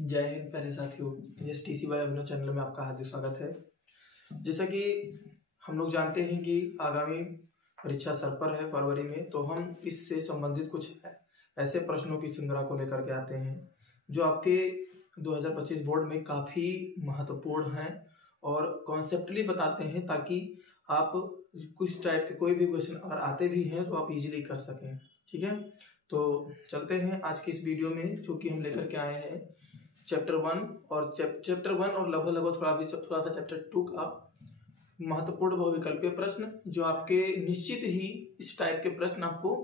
जय हिंद प्यारे साथियों, STC बाय अभिनव चैनल में आपका हार्दिक स्वागत है। जैसा कि हम लोग जानते हैं कि आगामी परीक्षा सर पर है फरवरी में, तो हम इससे संबंधित कुछ ऐसे प्रश्नों की श्रृंखला को लेकर के आते हैं जो आपके 2025 बोर्ड में काफ़ी महत्वपूर्ण हैं और कॉन्सेप्टली बताते हैं, ताकि आप कुछ टाइप के कोई भी क्वेश्चन अगर आते भी हैं तो आप इजीली कर सकें। ठीक है, तो चलते हैं आज की इस वीडियो में, जो कि हम लेकर के आए हैं चैप्टर 1 और लगभग थोड़ा सा चैप्टर 2 का महत्वपूर्ण बहुविकल्पीय प्रश्न, जो आपके निश्चित ही इस टाइप के प्रश्न आपको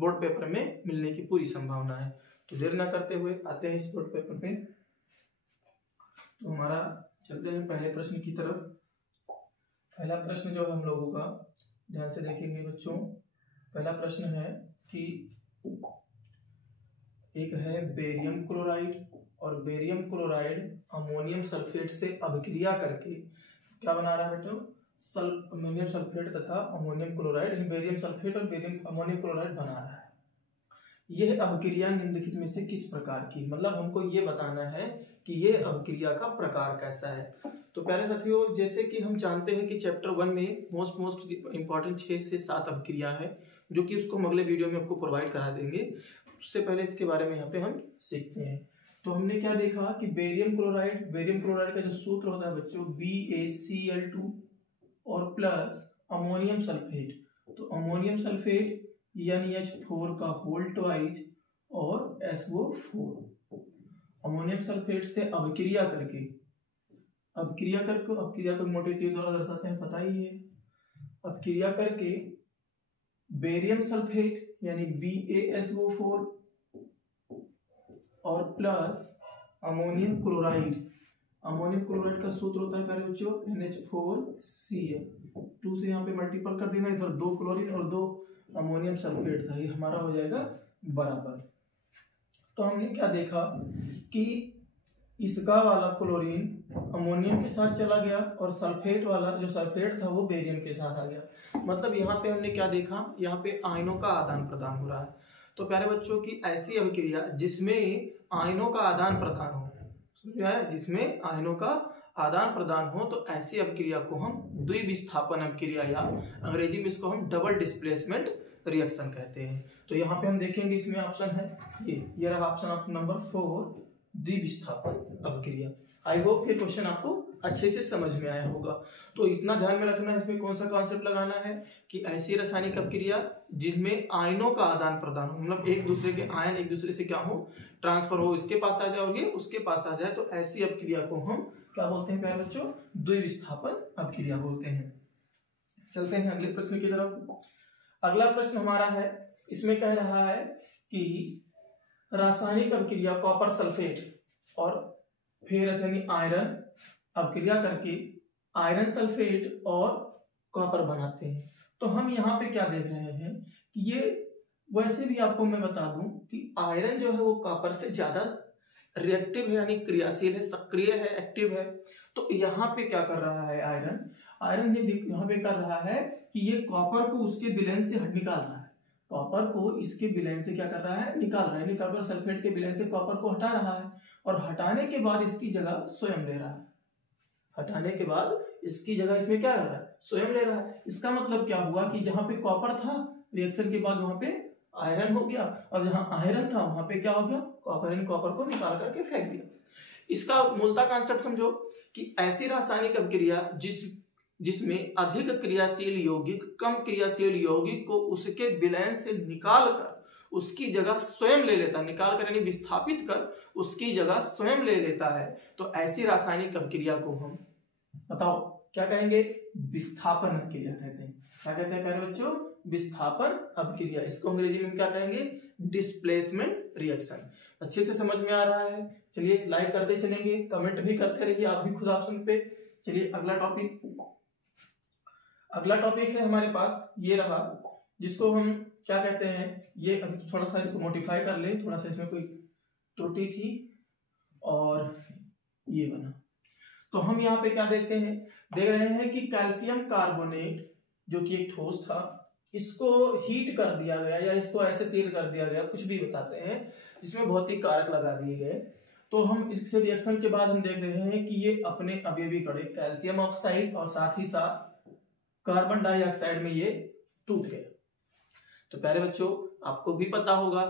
बोर्ड पेपर में मिलने की पूरी संभावना है। तो देर ना करते हुए आते हैं इस बोर्ड पेपर पे। तो हमारा चलते हैं पहले प्रश्न की तरफ। पहला प्रश्न जो है हम लोगों का, ध्यान से देखेंगे बच्चों। पहला प्रश्न है कि एक है बेरियम क्लोराइड, और बेरियम क्लोराइड अमोनियम सल्फेट से अभिक्रिया करके क्या बना रहा है बेटो? अमोनियम सल्फेट तथा अमोनियम क्लोराइड, बेरियम सल्फेट और बेरियम अमोनियम क्लोराइड बना रहा है। यह अभिक्रिया निम्नलिखित में से किस प्रकार की, मतलब हमको ये बताना है कि यह अभिक्रिया का प्रकार कैसा है। तो प्यारे साथियों, जैसे कि हम जानते हैं कि चैप्टर 1 में मोस्ट इंपॉर्टेंट 6 से 7 अभिक्रिया है, जो कि उसको हम अगले वीडियो में आपको प्रोवाइड करा देंगे। उससे पहले इसके बारे में यहाँ पे हम सीखते हैं। तो हमने क्या देखा कि बेरियम क्लोराइड का जो सूत्र होता है बच्चों, BaCl2 और प्लस अमोनियम सल्फेट। तो अमोनियम सल्फेट NH4 का होल ट्वाइज और SO4 अमोनियम सल्फेट से अभिक्रिया को मोटे तीर द्वारा दर्शाते हैं, पता ही है। अभिक्रिया करके बेरियम सल्फेट यानी BaSO4 और प्लस अमोनियम क्लोराइड का सूत्र होता है प्यारे बच्चों NH4Cl। 2 से यहाँ पे मल्टीपल कर देना, इधर 2 क्लोरीन और 2 अमोनियम सल्फेट था, ये हमारा हो जाएगा बराबर। तो हमने क्या देखा कि इसका वाला क्लोरीन अमोनियम के साथ चला गया और सल्फेट वाला जो सल्फेट था वो बेरियम के साथ आ गया। मतलब यहाँ पे हमने क्या देखा, यहाँ पे आयनों का आदान प्रदान हो रहा है। तो प्यारे बच्चों की ऐसी अभिक्रिया जिसमें आयनों का आदान प्रदान हो, समझ आया, जिसमें आयनों का आदान प्रदान हो, तो ऐसी अभिक्रिया को हम द्विविस्थापन अभिक्रिया या अंग्रेजी में इसको हम डबल डिस्प्लेसमेंट रिएक्शन कहते हैं। तो यहाँ पे हम देखेंगे, इसमें ऑप्शन है ये रहा ऑप्शन नंबर 4, द्विविस्थापन अभिक्रिया। आई होप ये क्वेश्चन आपको अच्छे से समझ में आया होगा। तो इतना ध्यान में रखना है, इसमें कौन सा कॉन्सेप्ट लगाना है कि ऐसी रासायनिक अभिक्रिया जिनमें आयनों का आदान प्रदान हो, मतलब एक दूसरे के आयन एक दूसरे से क्या हो, ट्रांसफर हो, इसके पास आ जाए और ये उसके पास आ जाए, तो ऐसी अभिक्रिया को हम क्या बोलते हैं प्यारे बच्चों? द्विविस्थापन अभिक्रिया बोलते हैं। चलते हैं अगले प्रश्न की तरफ। अगला प्रश्न हमारा है, इसमें कह रहा है कि रासायनिक अभिक्रिया कॉपर सल्फेट और फिर आयरन अभिक्रिया करके आयरन सल्फेट और कॉपर बनाते हैं। तो हम यहाँ पे क्या देख रहे हैं कि ये, वैसे भी आपको मैं बता दूं कि आयरन जो है वो कॉपर से ज्यादा रिएक्टिव है, यानी क्रियाशील है, सक्रिय है, एक्टिव है। तो यहाँ पे क्या कर रहा है आयरन ये यहाँ पे कर रहा है कि ये कॉपर को उसके विलयन से निकाल रहा है। कॉपर को इसके विलयन से क्या कर रहा है? निकाल कर सल्फेट के विलयन से कॉपर को हटा रहा है, और हटाने के बाद इसकी जगह स्वयं ले रहा है। हटाने के बाद इसकी जगह इसमें क्या कर रहा है? स्वयं ले रहा है। इसका मतलब क्या हुआ कि जहां पे कॉपर था, रिएक्शन के बाद वहां पे आयरन हो गया, और जहां आयरन था वहां पे क्या हो गया? कॉपर को निकाल करके फेंक दिया। इसका मूलतः कॉन्सेप्ट समझो कि ऐसी रासायनिक अभिक्रिया जिसमें अधिक क्रियाशील यौगिक कम क्रियाशील यौगिक को उसके विलयन से निकाल कर उसकी जगह स्वयं ले लेता है, निकाल कर यानी विस्थापित कर उसकी जगह स्वयं ले लेता है, तो ऐसी रासायनिक अभिक्रिया को हम बताओ क्या कहेंगे? विस्थापन अभिक्रिया कहते हैं। क्या कहते हैं प्यारे बच्चों? विस्थापन अभिक्रिया। इसको अंग्रेजी में क्या कहेंगे? Displacement reaction. अच्छे से समझ में आ रहा है? चलिए लाइक करते चलेंगे, कमेंट भी करते रहिए आप भी खुद ऑप्शन पे। चलिए अगला टॉपिक है हमारे पास, ये रहा, जिसको हम क्या कहते हैं, ये थोड़ा सा इसको मॉडिफाई कर ले, थोड़ा सा इसमें कोई त्रुटि थी और ये बना। तो हम यहाँ पे क्या देख रहे हैं कि कैल्शियम कार्बोनेट जो कि एक ठोस था, इसको हीट कर दिया गया या इसको ऐसे तेल कर दिया गया, कुछ भी बताते हैं, जिसमें भौतिक कारक लगा दिए गए। तो हम इससे रिएक्शन के बाद हम देख रहे हैं कि ये अपने अवयवी कण कैल्शियम ऑक्साइड और साथ ही साथ कार्बन डाइऑक्साइड में ये टूट गए। तो प्यारे बच्चों, आपको भी पता होगा,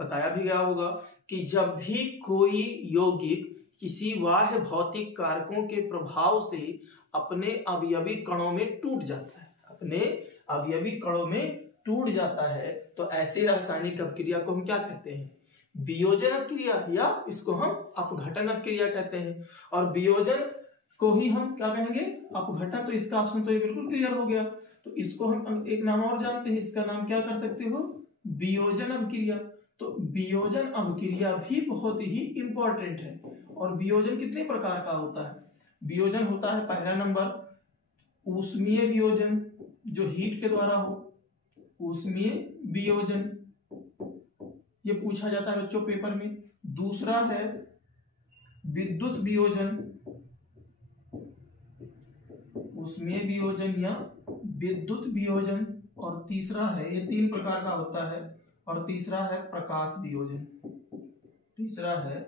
बताया भी गया होगा कि जब भी कोई यौगिक किसी बाह्य भौतिक कारकों के प्रभाव से अपने अवयवी कणों में टूट जाता है, अपने अवयवी कणों में टूट जाता है, तो ऐसे रासायनिक अपक्रिया को हम क्या कहते हैं? वियोजन अपक्रिया, या इसको हम अपघटन अपक्रिया कहते हैं। और वियोजन को ही हम क्या कहेंगे? अपघटन। तो इसका ऑप्शन तो ये बिल्कुल क्लियर हो गया। तो इसको हम एक नाम और जानते हैं, इसका नाम क्या कर सकते हो? वियोजन अपक्रिया। तो वियोजन अपक्रिया भी बहुत ही इंपॉर्टेंट है। और वियोजन कितने प्रकार का होता है? वियोजन होता है पहला नंबर ऊष्मीय वियोजन, जो हीट के द्वारा हो, ऊष्मीय वियोजन, ये पूछा जाता है बच्चों पेपर में। दूसरा है विद्युत वियोजन, ऊष्मीय वियोजन या विद्युत वियोजन। और तीसरा है, ये 3 प्रकार का होता है। और तीसरा है प्रकाश वियोजन, तीसरा है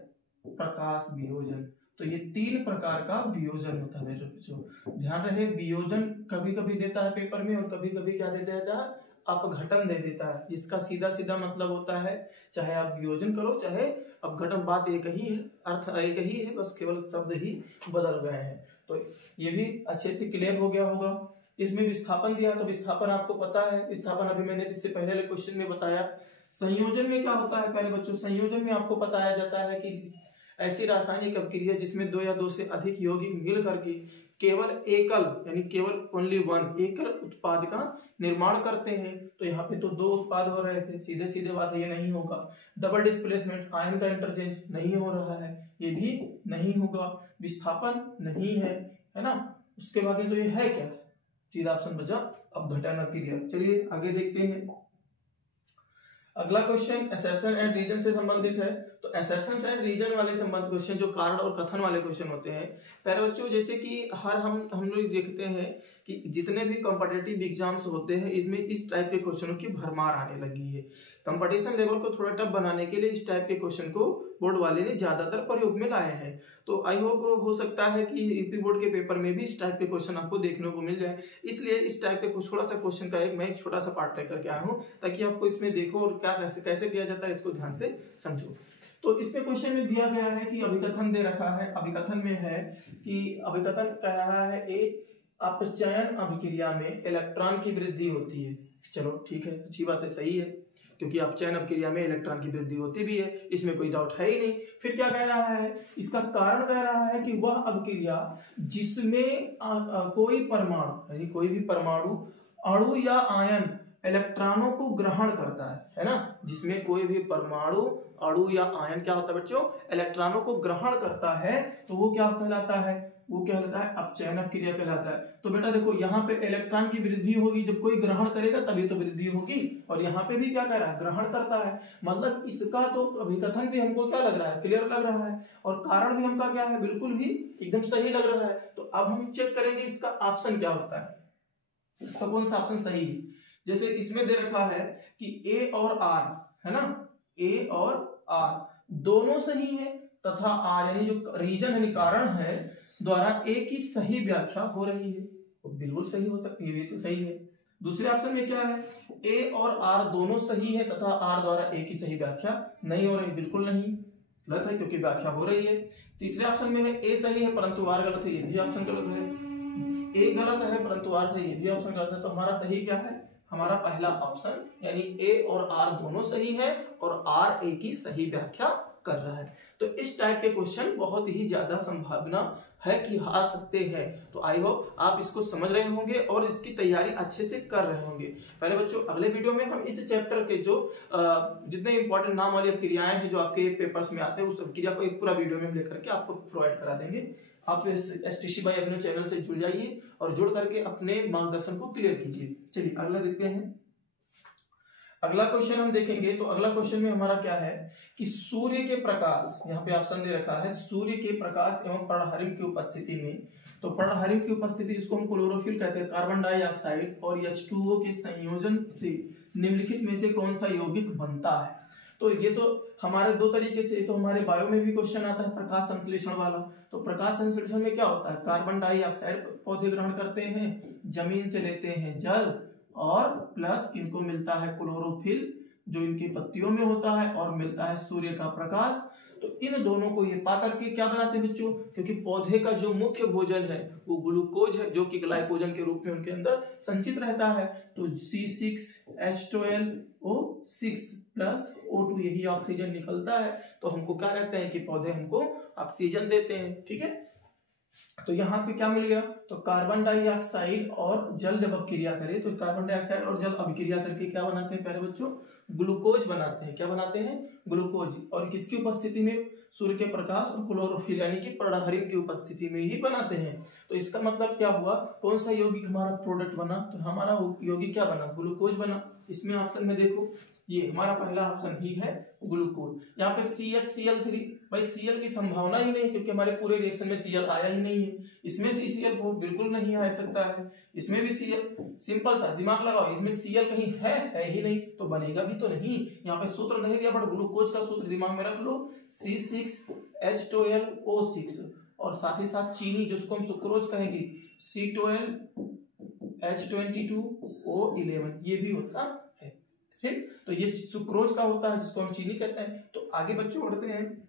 प्रकाश वियोजन। तो ये 3 प्रकार का वियोजन होता है मेरे बच्चों। ध्यान रहे, वियोजन कभी कभी देता है पेपर में और कभी कभी क्या दे देता है? अपघटन दे देता है, जिसका सीधा सीधा मतलब होता है चाहे आप वियोजन करो चाहे अपघटन, बात एक ही है, अर्थ एक ही है, बस केवल शब्द ही बदल गए हैं। तो ये भी अच्छे से क्लियर हो गया होगा। इसमें विस्थापन दिया, तो विस्थापन आपको पता है, विस्थापन अभी मैंने इससे पहले क्वेश्चन में बताया। संयोजन में क्या होता है प्यारे बच्चों? संयोजन में आपको बताया जाता है कि ऐसी रासायनिक अपक्रिया जिसमें 2 या 2 से अधिक यौगिक मिल करके केवल एकल, यानी केवल ओनली वन, एकल उत्पाद का निर्माण करते हैं। तो यहाँ पे तो 2 उत्पाद हो रहे थे, सीधे सीधे बात है ये नहीं होगा। डबल डिस्प्लेसमेंट, आयन का इंटरचेंज नहीं हो रहा है, ये भी नहीं होगा। विस्थापन नहीं है ना। उसके बाद में तो ये है क्या? सीधा ऑप्शन बचा अपघटन अपक्रिया। चलिए आगे देखते हैं। अगला क्वेश्चन असर्शन एंड रीजन से संबंधित है। तो असर्शन एंड रीजन वाले संबंध क्वेश्चन, जो कारण और कथन वाले क्वेश्चन होते हैं प्यारे बच्चों, जैसे कि हम लोग देखते हैं कि जितने भी कॉम्पिटिटिव एग्जाम्स होते हैं इसमें इस टाइप के क्वेश्चनों की भरमार आने लगी है। कंपटीशन लेवल को थोड़ा टफ बनाने के लिए इस टाइप के क्वेश्चन को बोर्ड वाले ने ज्यादातर प्रयोग में लाए हैं। तो आई होप हो सकता है कि यूपी बोर्ड के पेपर में भी इस टाइप के क्वेश्चन आपको देखने को मिल जाए, इसलिए इस टाइप के कुछ थोड़ा सा क्वेश्चन का मैं एक छोटा सा पार्ट लेकर के आया हूँ, ताकि आपको इसमें देखो और क्या कैसे किया जाता है इसको ध्यान से समझो। तो इसमें क्वेश्चन में दिया गया है कि अभिकथन दे रखा है। अभिकथन में है कि अभिकथन कह रहा है एक अपचयन अभिक्रिया में इलेक्ट्रॉन की वृद्धि होती है। चलो ठीक है, अच्छी बात है, सही है, क्योंकि अपचयन अभिक्रिया में इलेक्ट्रॉन की वृद्धि होती भी है, इसमें कोई डाउट है ही नहीं। फिर क्या कह रहा है? इसका कारण कह रहा है कि वह अभिक्रिया जिसमें कोई परमाणु, यानी कोई भी परमाणु, अणु या आयन इलेक्ट्रॉनों को ग्रहण करता है ना। जिसमें कोई भी परमाणु, अणु या आयन क्या होता है बच्चों? इलेक्ट्रॉनों को ग्रहण करता है, तो वो क्या कहलाता है? वो कहलाता है अपचयन अभिक्रिया कहलाता है। तो बेटा देखो, यहाँ पे इलेक्ट्रॉन की वृद्धि होगी, जब कोई ग्रहण करेगा तभी तो वृद्धि होगी। और यहाँ पे भी क्या कह रहा है? ग्रहण करता है। मतलब इसका तो अभिकथन भी हमको क्या लग रहा है? क्लियर लग रहा है। और कारण भी हमका क्या है? बिल्कुल भी एकदम सही लग रहा है। तो अब हम चेक करेंगे इसका ऑप्शन क्या होता है, इसका कौन सा ऑप्शन सही है। जैसे इसमें दे रखा है कि ए और आर है ना, ए और आर दोनों सही है, तथा आर यानी जो रीजन यानी कारण है द्वारा ए की सही व्याख्या हो रही है। तो बिल्कुल सही हो सकती है, ये तो सही है। दूसरे ऑप्शन में क्या है? ए और आर दोनों सही है तथा आर द्वारा ए की सही व्याख्या नहीं हो रही, बिल्कुल नहीं, गलत है, क्योंकि व्याख्या हो रही है। तीसरे ऑप्शन में है ए सही है परंतु आर गलत है, ये भी ऑप्शन गलत है। ए गलत है परंतु आर सही है, ये भी ऑप्शन गलत है। तो हमारा सही क्या है? हमारा पहला ऑप्शन, यानी ए और आर दोनों सही है और आर ए की सही व्याख्या कर रहा है। तो इस टाइप के क्वेश्चन बहुत ही ज्यादा संभावना है कि आ सकते हैं। तो आई होप आप इसको समझ रहे होंगे और इसकी तैयारी अच्छे से कर रहे होंगे। पहले बच्चों, अगले वीडियो में हम इस चैप्टर के जो जितने इंपॉर्टेंट नाम वाली क्रियाएं हैं जो आपके पेपर्स में आते हैं, उस क्रिया को एक पूरा वीडियो में हम लेकर के आपको प्रोवाइड करा देंगे। आप एसटीसी बाय अपने चैनल से जुड़ जाइए और जुड़ करके अपने मार्गदर्शन को क्लियर कीजिए। चलिए अगला देखते हैं। अगला क्वेश्चन हम देखेंगे। तो अगला क्वेश्चन में हमारा क्या है कि सूर्य के प्रकाश, यहाँ पे ऑप्शन दे रखा है सूर्य के प्रकाश एवं पर्णहरिम की उपस्थिति में। तो पर्णहरिम की उपस्थिति जिसको हम क्लोरोफिल कहते हैं, कार्बन डाइऑक्साइड और H2O के संयोजन से निम्नलिखित में से कौन सा यौगिक बनता है। तो ये तो हमारे दो तरीके से, तो हमारे बायो में भी क्वेश्चन आता है प्रकाश संश्लेषण वाला। तो प्रकाश संश्लेषण में क्या होता है, कार्बन डाइऑक्साइड पौधे ग्रहण करते हैं, जमीन से लेते हैं जल, और प्लस इनको मिलता है क्लोरोफिल जो इनकी पत्तियों में होता है, और मिलता है सूर्य का प्रकाश। तो इन दोनों को ये पा करके क्या बनाते हैं बच्चों, क्योंकि पौधे का जो मुख्य भोजन है वो ग्लूकोज है, जो कि ग्लाइकोजन के रूप में उनके अंदर संचित रहता है। तो C6H12O6 प्लस O2 यही ऑक्सीजन निकलता है। तो हमको क्या रहता है कि पौधे हमको ऑक्सीजन देते हैं, ठीक है। तो यहाँ पे क्या मिल गया, तो कार्बन डाइऑक्साइड और जल जब अभिक्रिया करे तो कार्बन डाइऑक्साइड और जल अभिक्रिया करके क्या बनाते हैं प्यारे बच्चों, ग्लूकोज बनाते हैं। क्या बनाते हैं, ग्लूकोज। और किसकी उपस्थिति में, सूर्य के प्रकाश और क्लोरोफिल यानी कि पर्णहरित की उपस्थिति में ही बनाते हैं। तो इसका मतलब क्या हुआ, कौन सा यौगिक हमारा प्रोडक्ट बना, तो हमारा यौगिक क्या बना, ग्लूकोज बना। इसमें ऑप्शन में देखो, ये हमारा पहला ऑप्शन ही है ग्लूकोज। यहाँ पे CHCl3, भाई Cl की संभावना ही नहीं, क्योंकि हमारे पूरे रिएक्शन में Cl आया ही नहीं है। इसमें CCl बिल्कुल नहीं आ सकता है, इसमें भी Cl, सिंपल सा दिमाग लगाओ, इसमें Cl कहीं है ही नहीं, तो बनेगा भी तो नहीं। यहाँ पे सूत्र नहीं दिया, बट ग्लूकोज का सूत्र दिमाग में रख लो, C6H12O6, और साथ ही साथ चीनी जिसको हम सुक्रोज कहेंगे C12H22O11, ये भी होता है, ठीक। तो ये सुक्रोज का होता है जिसको हम चीनी कहते हैं। तो आगे बच्चों बढ़ते हैं,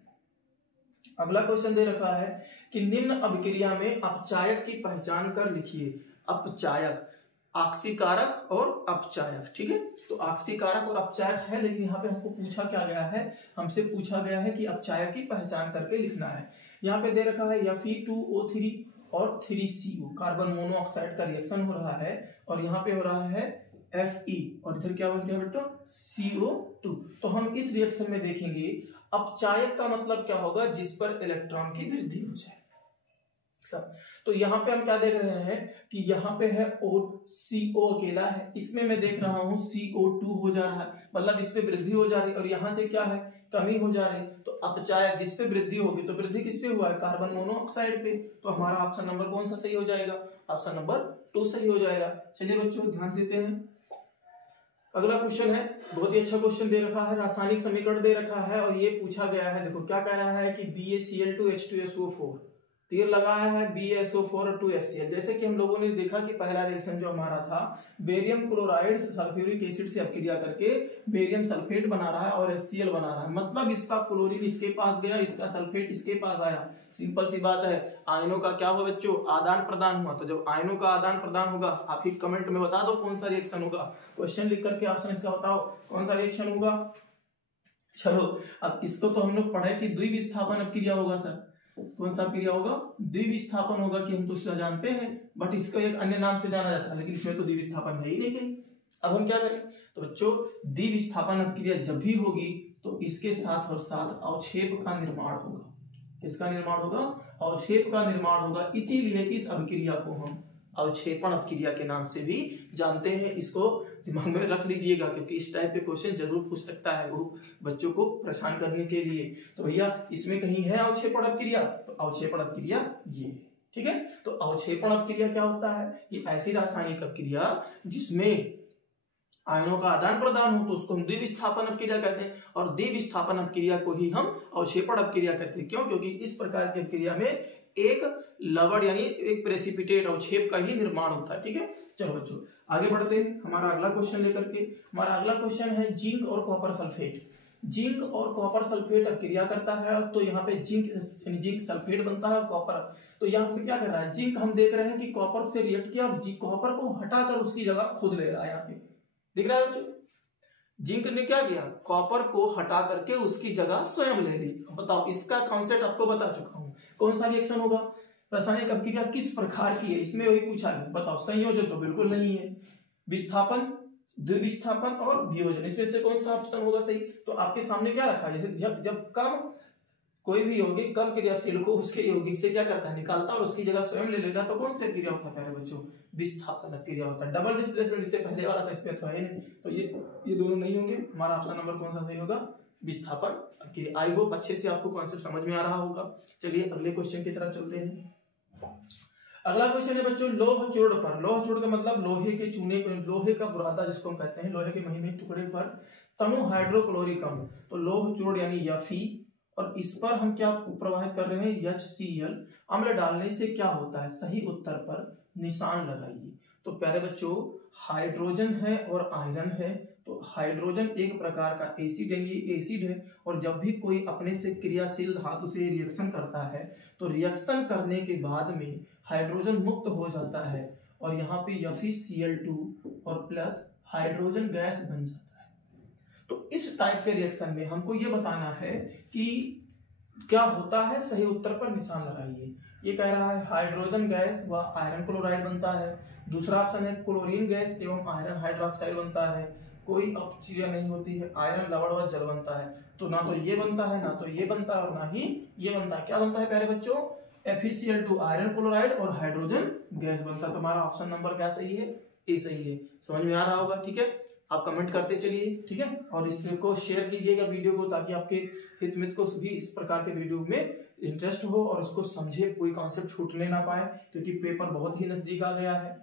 अगला क्वेश्चन दे रखा है कि निम्न अभिक्रिया में अपचायक की पहचान कर लिखिए। अपचायक, आक्सीकारक और अपचायक, ठीक है। तो आक्सीकारक और अपचायक है, लेकिन यहाँ पे हमको पूछा क्या गया है, हमसे पूछा गया है कि अपचायक की पहचान करके लिखना है। यहाँ पे दे रखा है Fe2O3 और 3CO, कार्बन मोनोऑक्साइड का रिएक्शन हो रहा है, और यहाँ पे हो रहा है Fe, और इधर क्या बन गया बेटा, CO2। तो हम इस रिएक्शन में देखेंगे अपचायक का मतलब क्या होगा, जिस पर इलेक्ट्रॉन की वृद्धि हो जाए। तो यहाँ पे हम क्या देख रहे हैं कि यहाँ पे है CO अकेला है, इसमें मैं देख रहा हूँ CO2 हो जा रहा है, मतलब इस पे वृद्धि हो जा रही है, और यहाँ से क्या है, कमी हो जा रही है। तो अपचायक जिस पे वृद्धि होगी, तो वृद्धि किस पे हुआ है, कार्बन मोनोऑक्साइड पे। तो हमारा ऑप्शन नंबर कौन सा सही हो जाएगा, ऑप्शन नंबर 2 सही हो जाएगा। चलिए बच्चों ध्यान देते हैं, अगला क्वेश्चन है, बहुत ही अच्छा क्वेश्चन दे रखा है, रासायनिक समीकरण दे रखा है, और ये पूछा गया है, देखो क्या कह रहा है कि BaCl2H2SO4, तीर लगाया है BaSO4 और 2HCl। जैसे कि हम लोगों ने देखा कि पहला रिएक्शन जो हमारा था, बेरियम क्लोराइड सल्फ्यूरिक एसिड से अपक्रिया करके बेरियम सल्फेट बना रहा है और HCl बना रहा है, मतलब इसका क्लोरीन इसके पास गया, इसका सल्फेट इसके पास आया। सिंपल सी बात है, आयनों का क्या हुआ बच्चों, आदान प्रदान हुआ। तो जब आयनों का आदान प्रदान होगा, आप ही कमेंट में बता दो कौन सा रिएक्शन होगा, क्वेश्चन लिख करके ऑप्शन इसका बताओ कौन सा रिएक्शन होगा। चलो अब इसको तो हम लोग पढ़े कि द्विविस्थापन अपक्रिया होगा सर, कौन सा क्रिया होगा, द्विविस्थापन होगा, कि हम तो इसका जानते हैं, बट इसको एक अन्य नाम से जाना जाता है, लेकिन इसमें तो द्विविस्थापन है ही नहीं कहीं। अब हम क्या करें, तो बच्चों द्विविस्थापन अपक्रिया जब भी होगी तो इसके साथ और साथ अवक्षेप का निर्माण होगा। किसका निर्माण होगा, अवक्षेप का निर्माण होगा। इसीलिए इस अभिक्रिया को हम अवक्षेपण अपक्रिया के नाम से भी जानते हैं। इसको दिमाग में रख लीजिएगा, क्योंकि इस टाइप के क्वेश्चन जरूर पूछ सकता है वो बच्चों को परेशान करने के लिए। तो भैया इसमें कहीं है अवक्षेपण अपक्रिया, तो अवक्षेपण अपक्रिया ये, ठीक है। तो अवक्षेपण अपक्रिया क्या होता है, कि ऐसी रासायनिक अपक्रिया जिसमें आयनों का आदान प्रदान हो, तो उसको हम द्विविस्थापन अपक्रिया कहते हैं, और द्विविस्थापन अपक्रिया को ही हम अवक्षेपण अपक्रिया कहते हैं। क्यों, क्योंकि इस प्रकार की अपक्रिया में एक लवण यानी एक प्रेसिपिटेट अवक्षेप का ही निर्माण होता है, ठीक है। चलो बच्चों आगे बढ़ते हैं हमारा अगला क्वेश्चन लेकर के। हमारा अगला क्वेश्चन है जिंक और कॉपर सल्फेट। जिंक और कॉपर सल्फेट अपक्रिया करता है, तो यहाँ पे जिंक सल्फेट बनता है, और कॉपर। तो यहाँ पे क्या कर रहा है, जिंक हम देख रहे हैं कि कॉपर से रिएक्ट किया, और कॉपर को हटाकर उसकी जगह खुद ले रहा है। यहाँ पे दिख रहा है बच्चों, जिंक ने क्या किया, कॉपर को हटा करके उसकी जगह स्वयं ले ली। बताओ इसका कॉन्सेप्ट आपको बता चुका हूं, कौन सा रिएक्शन होगा, रासायनिक अपक्रिया किस प्रकार की है, इसमें वही पूछा है। बताओ संयोजन तो बिल्कुल नहीं है, विस्थापन, द्विविस्थापन और वियोजन, इसमें से कौन सा ऑप्शन होगा सही। तो आपके सामने क्या रखा है, जैसे जब कम कोई भी यौगिक कम क्रियाशील को उसके यौगिक से क्या करता है, निकालता और उसकी जगह स्वयं ले लेता, तो कौन सी क्रिया होता है प्यारे बच्चों, विस्थापन क्रिया होता है। डबल डिस्प्लेसमेंट इससे पहले वाला था, इसमें तो है नहीं, तो ये दोनों नहीं होंगे। हमारा ऑप्शन नंबर कौन सा सही होगा, विस्थापन क्रिया। आई होप अच्छे से आपको कॉन्सेप्ट समझ में आ रहा होगा। चलिए अगले क्वेश्चन की तरफ चलते हैं। अगला क्वेश्चन है बच्चों लोह चूर्ण पर। लोह चूर्ण का मतलब लोहे के चूने, लोहे का बुरादा जिसको हम कहते हैं, लोहे के महीने टुकड़े पर तनु हाइड्रोक्लोरिक अम्ल, तो लोह जोड़ यानी Fe, और इस पर हम क्या प्रवाहित कर रहे हैं HCl अम्ल डालने से क्या होता है, सही उत्तर पर निशान लगाइए। तो प्यारे बच्चों हाइड्रोजन है और आयरन है, तो हाइड्रोजन एक प्रकार का एसिड है, ये एसिड है, और जब भी कोई अपने से क्रियाशील धातु से रिएक्शन करता है तो रिएक्शन करने के बाद में हाइड्रोजन मुक्त हो जाता है और यहाँ पे FeCl2 और प्लस हाइड्रोजन गैस बन जाता है। तो इस टाइप के रिएक्शन में हमको ये बताना है कि क्या होता है, सही उत्तर पर निशान लगाइए। ये कह रहा है हाइड्रोजन गैस व आयरन क्लोराइड बनता है। दूसरा ऑप्शन है क्लोरीन गैस एवं आयरन हाइड्रोक्साइड बनता है। कोई अपचर्या नहीं होती है, आयरन लवण व जल बनता है। तो ना तो ये बनता है, ना तो ये बनता है, और ना ही ये बनता है। क्या बनता है प्यारे बच्चों, FeCl2 आयरन क्लोराइड और हाइड्रोजन गैस बनता है। तो हमारा ऑप्शन नंबर क्या सही है, ए सही है। समझ में आ रहा होगा, ठीक है। आप कमेंट करते चलिए, ठीक है, और इसको शेयर कीजिएगा वीडियो को, ताकि आपके हित मित्र को भी इस प्रकार के वीडियो में इंटरेस्ट हो और उसको समझे, कोई कॉन्सेप्ट छूटने ना पाए, क्योंकि पेपर बहुत ही नजदीक आ गया है।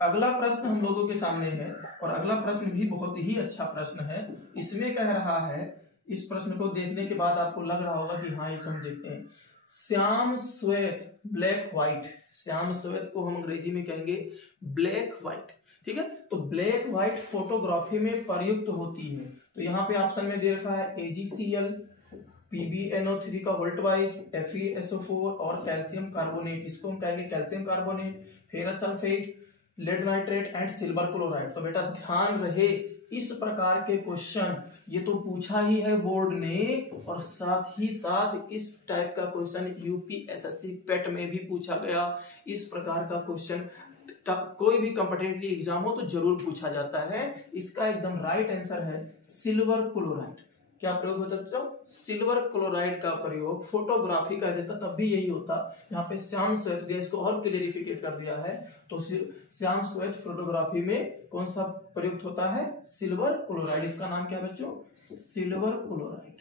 अगला प्रश्न हम लोगों के सामने है, और अगला प्रश्न भी बहुत ही अच्छा प्रश्न है। इसमें कह रहा है, इस प्रश्न को देखने के बाद आपको लग रहा होगा कि हाँ ये तो हम देखते हैं, श्याम श्वेत ब्लैक व्हाइट, श्याम श्वेत को हम अंग्रेजी में कहेंगे ब्लैक व्हाइट, ठीक है। तो ब्लैक व्हाइट फोटोग्राफी में प्रयुक्त होती है। तो यहाँ पे ऑप्शन में दे रखा है AgCl, PbNO3 का वोल्टवाइज, FeSO4 और कैल्शियम कार्बोनेट, इसको हम कहेंगे calcium carbonate, ferrous sulphate, lead nitrate and silver chloride. तो बेटा ध्यान रहे, इस प्रकार के क्वेश्चन ये तो पूछा ही है बोर्ड ने, और साथ ही साथ इस टाइप का क्वेश्चन UPSSC पेट में भी पूछा गया। इस प्रकार का क्वेश्चन कोई भी कॉम्पिटिटिव एग्जाम हो तो जरूर पूछा जाता है। इसका एकदम राइट आंसर है सिल्वर क्लोराइड। क्या प्रयोग होता है, सिल्वर क्लोराइड का प्रयोग फोटोग्राफी का देता, तब भी यही होता। यहाँ पे श्याम श्वेत इसको और क्लियरिफिकेट कर दिया है। तो श्याम श्वेत फोटोग्राफी में कौन सा प्रयुक्त होता है, सिल्वर क्लोराइड। इसका नाम क्या है बच्चों, सिल्वर क्लोराइड,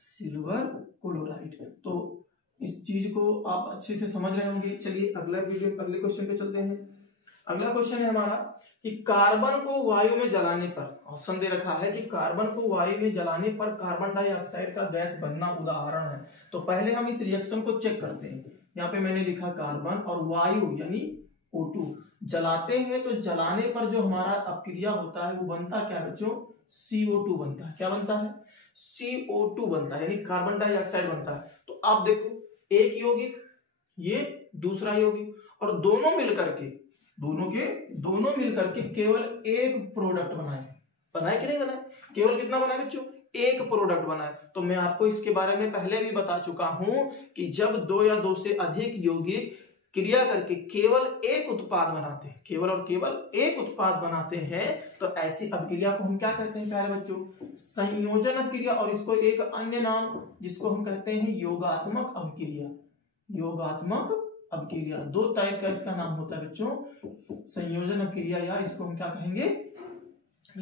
सिल्वर क्लोराइड। तो इस चीज को आप अच्छे से समझ रहे होंगे। चलिए अगले क्वेश्चन पे चलते हैं। अगला क्वेश्चन है हमारा कि कार्बन को वायु में जलाने पर, ऑप्शन दे रखा है कि कार्बन को वायु में जलाने पर कार्बन डाइऑक्साइड का गैस बनना उदाहरण है। तो पहले हम इस रिएक्शन को चेक करते हैं। यहाँ पे मैंने लिखा कार्बन और वायु यानी O2 जलाते हैं, तो जलाने पर जो हमारा अपक्रिया होता है वो बनता क्या बच्चों, CO2 बनता है। क्या बनता है, CO2 बनता है, यानी कार्बन डाइऑक्साइड बनता है। तो आप देखो, एक यौगिक, ये दूसरा यौगिक, और दोनों मिलकर के केवल एक प्रोडक्ट बनाए कि नहीं बनाए, केवल कितना बनाए बच्चों, एक प्रोडक्ट बनाए। तो मैं आपको इसके बारे में पहले भी बता चुका हूं कि जब दो या दो से अधिक यौगिक क्रिया करके केवल एक उत्पाद बनाते हैं, केवल और केवल एक उत्पाद बनाते हैं, तो ऐसी अपक्रिया को हम क्या कहते हैं प्यारे बच्चों, संयोजन अपक्रिया। और इसको एक अन्य नाम जिसको हम कहते हैं योगात्मक अपक्रिया, योगात्मक अपक्रिया। दो टाइप का इसका नाम होता है बच्चों, संयोजन अपक्रिया या इसको हम क्या कहेंगे,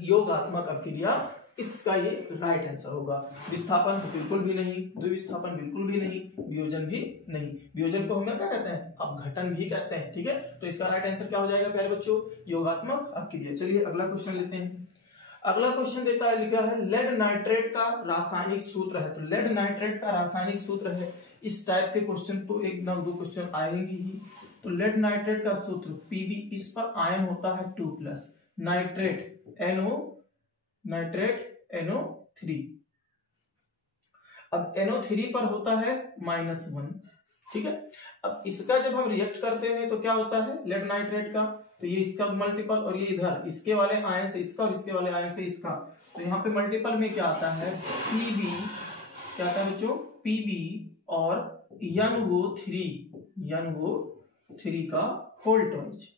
योगात्मक अपक्रिया। इसका ये राइट आंसर होगा। विस्थापन बिल्कुल भी नहीं, द्विविस्थापन बिल्कुल भी नहीं, वियोजन भी नहीं। वियोजन को हम क्या कहते हैं, अपघटन भी कहते हैं, ठीक है। तो इसका राइट आंसर क्या हो जाएगा प्यारे बच्चों, योगात्मक अपक्रिया। चलिए अगला क्वेश्चन लेते हैं। अगला क्वेश्चन देता है, लिखा है लेड नाइट्रेट का रासायनिक सूत्र है। तो लेड नाइट्रेट का रासायनिक सूत्र है। इस टाइप के क्वेश्चन तो एक ना दो क्वेश्चन आएंगे ही। तो लेड नाइट्रेट का सूत्र Pb, इस पर आयन होता है 2+, नाइट्रेट NO3। अब NO3 पर होता है -1, ठीक है। अब इसका जब हम रिएक्ट करते हैं तो क्या होता है, लेड नाइट्रेट का, तो ये इसका मल्टीपल, और ये इधर इसके वाले आयन से इसका और इसके वाले आयन से इसका। तो यहाँ पे मल्टीपल में क्या आता है, Pb, क्या आता है बच्चों, Pb और NO3 का होल ट्वाइस,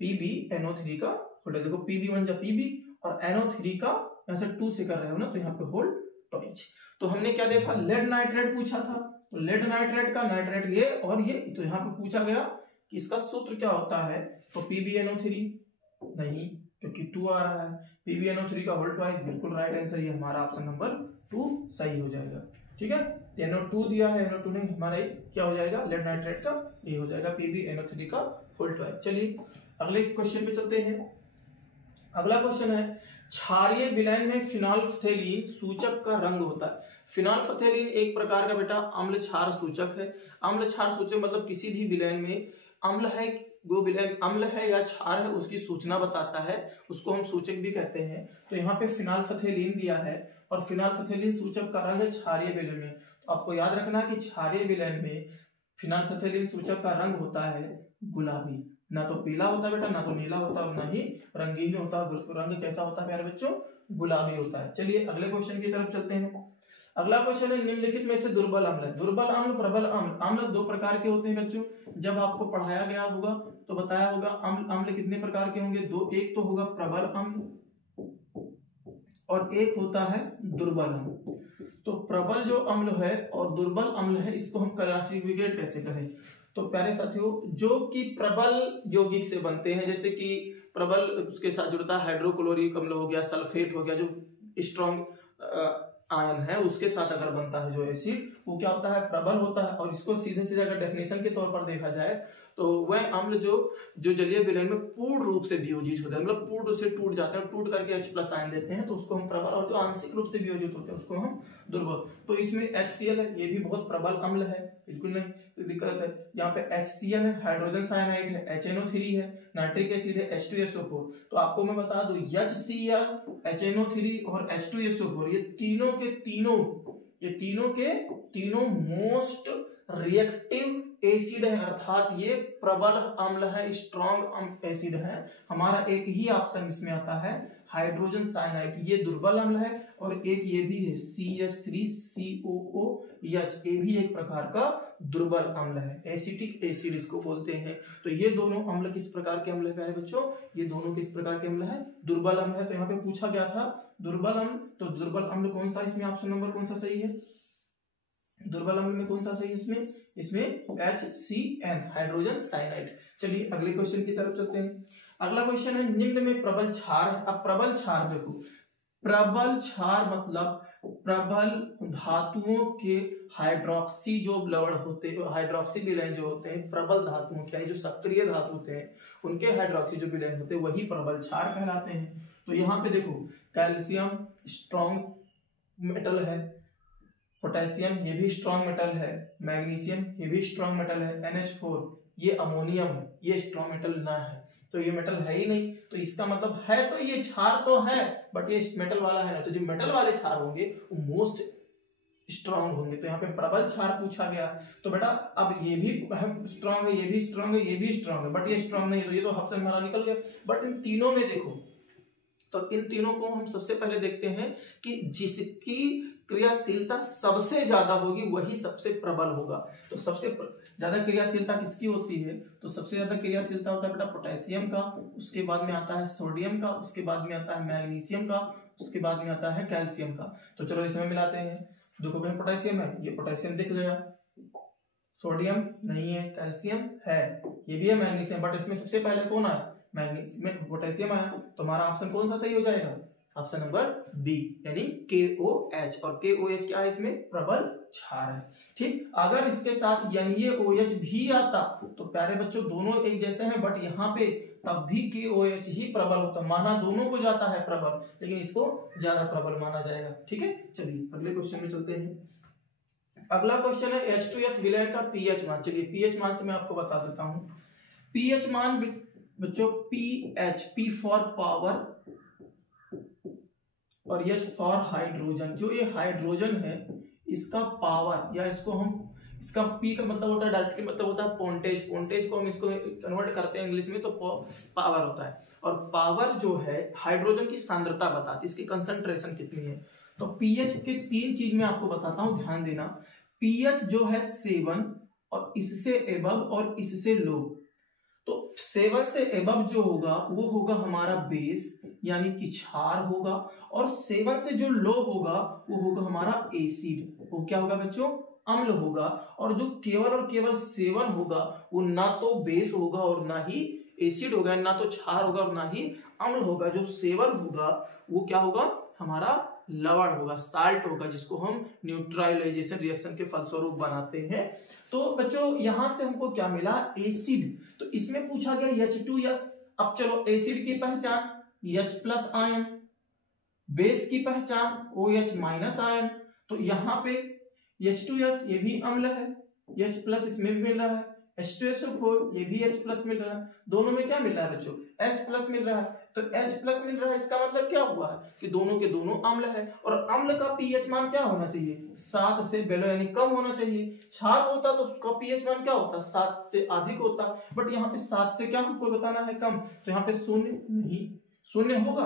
PbNO3 का होल। देखो Pb1 जा Pb और NO3 का यहाँ से 2 से कर रहे हो ना, तो यहाँ पे होल ट्वाइस। तो हमने क्या देखा, लेड नाइट्रेट पूछा था, तो लेड नाइट्रेट का नाइट्रेट ये और ये, तो यहाँ पे पूछा गया कि इसका सूत्र क्या होता है, तो PbNO3 नहीं, क्योंकि 2 आ रहा है। PbNO3 का होल ट्वाइस, बिल्कुल राइट आंसर, ये हमारा ऑप्शन नंबर 2 सही हो जाएगा, ठीक है। NO2 दिया है, NO2 नहीं, हमारा क्या हो जाएगा, लेड नाइट्रेट का ये हो जाएगा PbNO3 का होल ट्वाइस। चलिए अगले क्वेश्चन पे चलते हैं। अगला क्वेश्चन है, क्षारीय विलयन में फिनोल्फथेलीन सूचक का रंग होता है। फिनोल्फथेलीन एक प्रकार का बेटा अम्ल क्षार सूचक है। अम्ल क्षार सूचक मतलब किसी भी विलयन में अम्ल है, वो विलयन अम्ल है या क्षार है उसकी सूचना बताता है, उसको हम सूचक भी कहते हैं। तो यहाँ पे फिनोल्फथेलीन दिया है और फिनोल्फथेलीन सूचक का रंग है क्षारीय विलयन में। तो आपको याद रखना कि क्षारीय विलयन में फिनोल्फथेलीन सूचक का रंग होता है गुलाबी, ना तो पीला होता है बेटा, ना तो नीला होता है और ना ही रंगीन होता है। रंग कैसा होता है प्यारे बच्चों? गुलाबी होता है। चलिए अगले क्वेश्चन की तरफ चलते हैं। अगला क्वेश्चन है, निम्नलिखित में से दुर्बल अम्ल है। दुर्बल अम्ल, प्रबल अम्ल। अम्ल दो प्रकार के होते हैं बच्चों, जब आपको पढ़ाया गया होगा तो बताया होगा। अम्ल कितने प्रकार के होंगे? दो। एक तो होगा प्रबल अम्ल और एक होता है दुर्बल अम्ल। तो प्रबल जो अम्ल है और दुर्बल अम्ल है, इसको हम क्लासिफिकेट कैसे करें? तो प्यारे साथियों, जो कि प्रबल यौगिक से बनते हैं, जैसे कि प्रबल उसके साथ जुड़ता है हाइड्रोक्लोरिक अम्ल हो गया, सल्फेट हो गया, जो स्ट्रॉन्ग आयन है उसके साथ अगर बनता है जो एसिड, वो क्या होता है? प्रबल होता है। और इसको सीधे सीधे अगर डेफिनेशन के तौर पर देखा जाए तो वह अम्ल जो जलीय विलयन में पूर्ण रूप से वियोजित होता है, मतलब पूर्ण रूप से टूट जाते हैं, टूट करके H+ आयन देते हैं, तो उसको हम प्रबल। और जो आंशिक रूप से वियोजित होते हैं उसको हम दुर्बल। तो इसमें HCl है, ये भी बहुत प्रबल अम्ल है, बिल्कुल नहीं दिक्कत है। यहाँ पे HCl है, हाइड्रोजन साइनाइड है, HNO3 है, नाइट्रिक एसिड है, H2SO4। तो आपको मैं बता दूं, HCl, HNO3 और H2SO4 ये तीनों के तीनों मोस्ट रिएक्टिव एसिड है, अर्थात ये प्रबल अम्ल है, स्ट्रॉन्ग एसिड है। हमारा एक ही ऑप्शन इसमें आता है हाइड्रोजन साइनाइड, ये दुर्बल अम्ल है। और एक ये भी है CH3COOH, ये भी एक प्रकार का दुर्बल अम्ल है, एसिटिक एसिड इसको बोलते हैं। तो ये दोनों अम्ल किस प्रकार के अम्ल है प्यारे बच्चों? ये दोनों किस प्रकार के अम्ल है? दुर्बल अम्ल है। तो यहाँ पे पूछा गया था दुर्बल अम्ल, तो दुर्बल अम्ल कौन सा? इसमें ऑप्शन नंबर कौन सा सही है? दुर्बल अम्ल में कौन सा सही है? इसमें HCN, हाइड्रोजन साइनाइड। चलिए अगले क्वेश्चन की तरफ चलते हैं। अगला क्वेश्चन है, निम्न में प्रबल क्षार है। अब प्रबल क्षार देखो, प्रबल क्षार मतलब प्रबल धातुओं के हाइड्रोक्सी जो लवण होते हैं, हाइड्रोक्सी विलयन जो होते हैं, प्रबल धातुओं के जो सक्रिय धातु होते हैं उनके हाइड्रोक्सी जो विलयन होते हैं वही प्रबल क्षार कहलाते हैं। तो यहाँ पे देखो, कैल्शियम स्ट्रॉन्ग मेटल है, पोटेशियम ये भी स्ट्रॉन्ग मेटल है, मैग्नीशियम ये भी स्ट्रॉन्ग मेटल है, NH4 ये अमोनियम है, ये स्ट्रॉन्ग मेटल ना है, तो ये मेटल है ही नहीं। तो इसका मतलब है तो ये क्षार तो है बट ये मेटल वाला है ना। तो जो मेटल वाले क्षार होंगे वो मोस्ट स्ट्रॉन्ग होंगे। तो यहाँ पे प्रबल क्षार पूछा गया। तो बेटा अब ये भी स्ट्रॉन्ग है, ये भी स्ट्रॉन्ग है, ये भी स्ट्रॉन्ग है, बट ये स्ट्रॉन्ग नहीं है, तो ये तो ऑप्शन हमारा निकल गया। बट इन तीनों में देखो, तो इन तीनों को हम सबसे पहले देखते हैं कि जिसकी क्रियाशीलता सबसे ज्यादा होगी वही सबसे प्रबल होगा। तो सबसे ज्यादा क्रियाशीलता किसकी होती है? तो सबसे ज्यादा क्रियाशीलता होता है बेटा पोटेशियम का, उसके बाद में आता है सोडियम का, उसके बाद में आता है मैग्नीशियम का, उसके बाद में आता है कैल्शियम का। तो चलो इसमें मिलाते हैं। देखो भाई पोटेशियम है, ये पोटेशियम दिख गया, सोडियम नहीं है, कैल्शियम है, ये भी है मैग्नीशियम, बट इसमें सबसे पहले कौन आया? मैग्नीशियम, पोटेशियम आया। तो हमारा ऑप्शन कौन सा सही हो जाएगा? ऑप्शन नंबर बी, यानी KOH। और KOH क्या है? इसमें प्रबल क्षार है। ठीक, अगर इसके साथ NaOH भी आता तो प्यारे बच्चों दोनों एक जैसे हैं, बट यहाँ पे तब भी KOH ही प्रबल होता, माना दोनों को जाता है प्रबल, लेकिन इसको ज्यादा प्रबल माना जाएगा। ठीक है, चलिए अगले क्वेश्चन में चलते हैं। अगला क्वेश्चन है H2S विलयन का pH मान। चलिए pH मान से मैं आपको बता देता हूँ। pH मान बच्चों pH, P फॉर पावर और H फॉर हाइड्रोजन। जो ये हाइड्रोजन है इसका पावर, या इसको हम, इसका P का मतलब होता है डायरेक्टली मतलब होता है पॉन्टेज, पॉन्टेज को हम इसको कन्वर्ट करते हैं इंग्लिश में तो पावर होता है। और पावर जो है हाइड्रोजन की सांद्रता बताती है, इसकी कंसंट्रेशन कितनी है। तो pH के 3 चीज मैं आपको बताता हूं, ध्यान देना। pH जो है 7 और इससे एबव और इससे लो। तो 7 से एबव जो होगा वो होगा हमारा बेस यानी कि क्षार होगा, और 7 से जो लो होगा वो होगा हमारा एसिड। वो क्या होगा बच्चों? अम्ल होगा। और जो केवल और केवल 7 होगा वो ना तो बेस होगा और ना ही एसिड होगा, ना तो क्षार होगा और ना ही अम्ल होगा। जो 7 होगा वो क्या होगा? हमारा लवण होगा, साल्ट होगा, जिसको हम न्यूट्रलाइजेशन रिएक्शन के फलस्वरूप बनाते हैं। तो बच्चों यहां से हमको क्या मिला? एसिड। तो इसमें पूछा गया H2S। अब चलो एसिड की पहचान, H प्लस आयन, बेस की पहचान OH माइनस आयन। तो यहाँ पे H2S ये भी अम्ल है, H प्लस इसमें भी मिल रहा है, H2SO4 ये भी H प्लस मिल रहा है, दोनों में क्या मिल रहा है बच्चों, H प्लस मिल रहा है। तो H प्लस मिल रहा है, इसका मतलब क्या हुआ है कि दोनों के दोनों अम्ल है। और अम्ल का पीएच मान क्या होना चाहिए, 7 से बेलो यानी कम होना चाहिए। क्षार होता तो उसका पीएच मान क्या होता, 7 से अधिक होता, बट यहाँ पे 7 से क्या हमको बताना है, कम। तो यहाँ पे शून्य नहीं, शून्य होगा।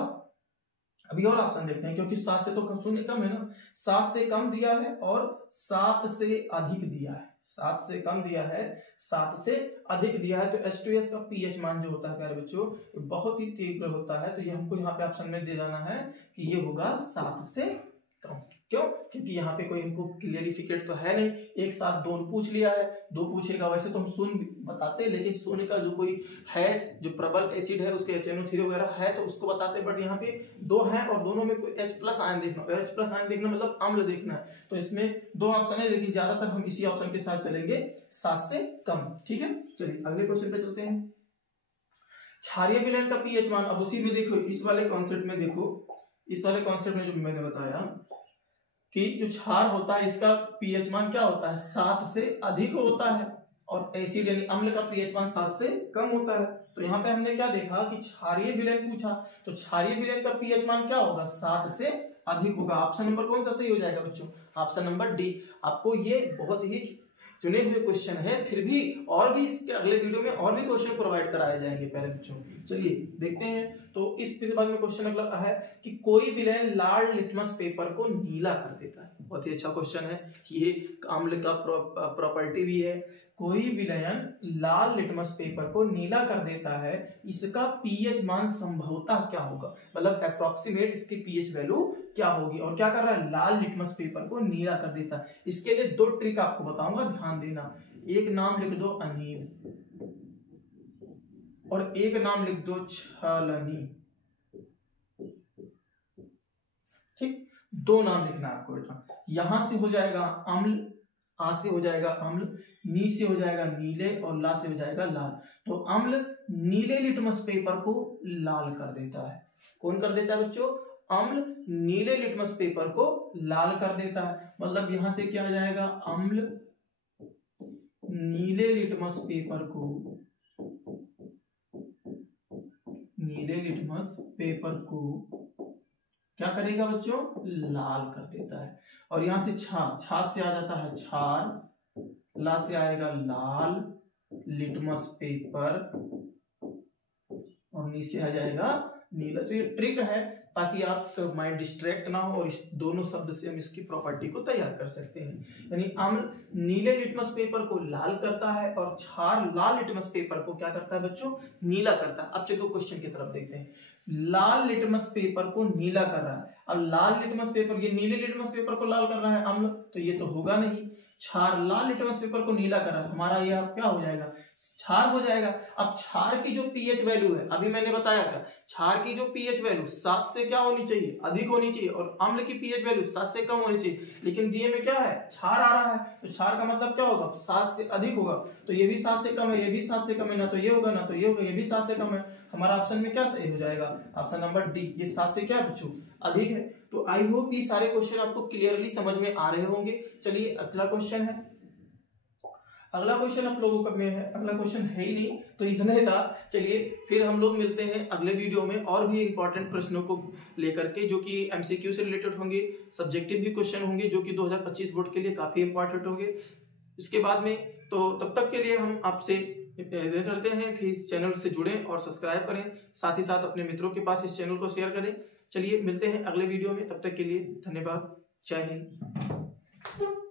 अभी और ऑप्शन देखते हैं, क्योंकि 7 से तो शून्य कम है ना, 7 से कम दिया है और 7 से अधिक दिया है, 7 से कम दिया है, 7 से अधिक दिया है। तो H2S का पीएच मान जो होता है प्यारे बच्चों बहुत ही तीव्र होता है। तो ये हमको यहाँ पे ऑप्शन में दे जाना है कि ये होगा 7 से कम। क्यों, क्योंकि यहाँ पे कोई हमको क्लियरिफिकेट तो है नहीं, एक साथ दो पूछ लिया है, दो पूछेगा वैसे तो हम शून्य बताते, लेकिन शून्य का जो कोई है जो प्रबल एसिड है उसके HNO3 वगैरह है तो उसको बताते, बट यहाँ पे दो है और दोनों में कोई H प्लस आयन देखना, H प्लस आयन देखना मतलब अम्ल देखना है। तो इसमें दो ऑप्शन है, लेकिन ज्यादातर हम इसी ऑप्शन के साथ चलेंगे, 7 से कम। ठीक है, चलिए अगले क्वेश्चन पे चलते हैं। क्षारीय विलयन का पीएच मान, अब उसी में देखो, इस वाले कॉन्सेप्ट में देखो, इस वाले कॉन्सेप्ट में जो मैंने बताया कि जो क्षार होता है इसका पीएच मान क्या होता है, 7 से अधिक होता है, और एसिड यानी अम्ल का पीएच मान 7 से कम होता है। तो यहाँ पे हमने क्या देखा कि क्षारीय विलयन पूछा, तो क्षारीय विलयन का पीएच मान क्या होगा, 7 से अधिक होगा। ऑप्शन नंबर कौन सा सही हो जाएगा बच्चों, ऑप्शन नंबर डी। आपको ये बहुत ही चुने हुए क्वेश्चन है, फिर भी और भी इसके अगले वीडियो में और भी क्वेश्चन प्रोवाइड कराए जाएंगे प्यारे बच्चों। चलिए देखते हैं। तो इस फिर बाद में क्वेश्चन अगला है कि कोई विलयन लाल लिटमस पेपर को नीला कर देता है। बहुत ही अच्छा क्वेश्चन है, ये अम्ल का प्रॉपर्टी भी है। कोई विलयन लाल लिटमस पेपर को नीला कर देता है, इसका पीएच मान संभवतः क्या होगा, मतलब अप्रोक्सीमेट इसकी पीएच वैल्यू क्या होगी, और क्या कर रहा है, लाल लिटमस पेपर को नीला कर देता है। इसके लिए दो ट्रिक आपको बताऊंगा, ध्यान देना। एक नाम लिख दो अनील और एक नाम लिख दो छलनी। ठीक, दो नाम लिखना आपको बेटा। यहां से हो जाएगा अम्ल, आ से हो जाएगा अम्ल, नी से हो जाएगा नीले और ला से हो जाएगा लाल। तो अम्ल नीले लिटमस पेपर को लाल कर देता है। कौन कर देता है बच्चों, अम्ल नीले लिटमस पेपर को लाल कर देता है। मतलब यहां से क्या आ जाएगा, अम्ल नीले लिटमस पेपर को, नीले लिटमस पेपर को क्या करेगा बच्चों, लाल कर देता है। और यहां से छा से आ जाता है क्षार, ला से आएगा लाल लिटमस पेपर और नीचे आ जाएगा नीला। तो ये ट्रिक है ताकि आपका माइंड डिस्ट्रैक्ट ना हो, और इस दोनों शब्द से हम इसकी प्रॉपर्टी को तैयार कर सकते हैं। यानी अम्ल नीले लिटमस पेपर को लाल करता है और क्षार लाल लिटमस पेपर को क्या करता है बच्चों, नीला करता है। अब चलो क्वेश्चन की तरफ देखते हैं। लाल लिटमस पेपर को नीला कर रहा है, अब लाल लिटमस पेपर, ये नीले लिटमस पेपर को लाल कर रहा है अम्ल, तो ये तो होगा नहीं। क्षार लाल लिटमस पेपर को नीला कर रहा है, हमारा ये अब क्या हो जाएगा, क्षार हो जाएगा। अब क्षार की जो पीएच वैल्यू है, अभी मैंने बताया था, क्षार की जो पीएच वैल्यू 7 से क्या होनी चाहिए, अधिक होनी चाहिए, और अम्ल की पीएच वैल्यू 7 से कम होनी चाहिए। लेकिन दिए में क्या है, क्षार आ रहा है, तो क्षार का मतलब क्या होगा, 7 से अधिक होगा। तो ये भी 7 से कम है, ये भी 7 से कम है, ना तो ये होगा ना तो ये होगा, ये भी 7 से कम है। हमारा ऑप्शन में क्या सही हो जाएगा, ऑप्शन नंबर डी, ये 7 से क्या बच्चों, अधिक है। तो आई होप ये सारे क्वेश्चन आपको क्लियरली समझ में आ रहे होंगे। चलिए अगला क्वेश्चन है। अगला क्वेश्चन आप लोगों का में है, अगला क्वेश्चन है ही नहीं, तो इतना ही था। चलिए फिर हम लोग मिलते हैं अगले वीडियो में और भी इंपॉर्टेंट प्रश्नों को लेकर के, जो कि एमसीक्यू से रिलेटेड होंगे, सब्जेक्टिव भी क्वेश्चन होंगे जो कि 2025 बोर्ड के लिए काफी इंपॉर्टेंट होंगे। इसके बाद में तो तब तक के लिए हम आपसे करते हैं कि इस चैनल से जुड़ें और सब्सक्राइब करें, साथ ही साथ अपने मित्रों के पास इस चैनल को शेयर करें। चलिए मिलते हैं अगले वीडियो में, तब तक के लिए धन्यवाद, जय हिंद।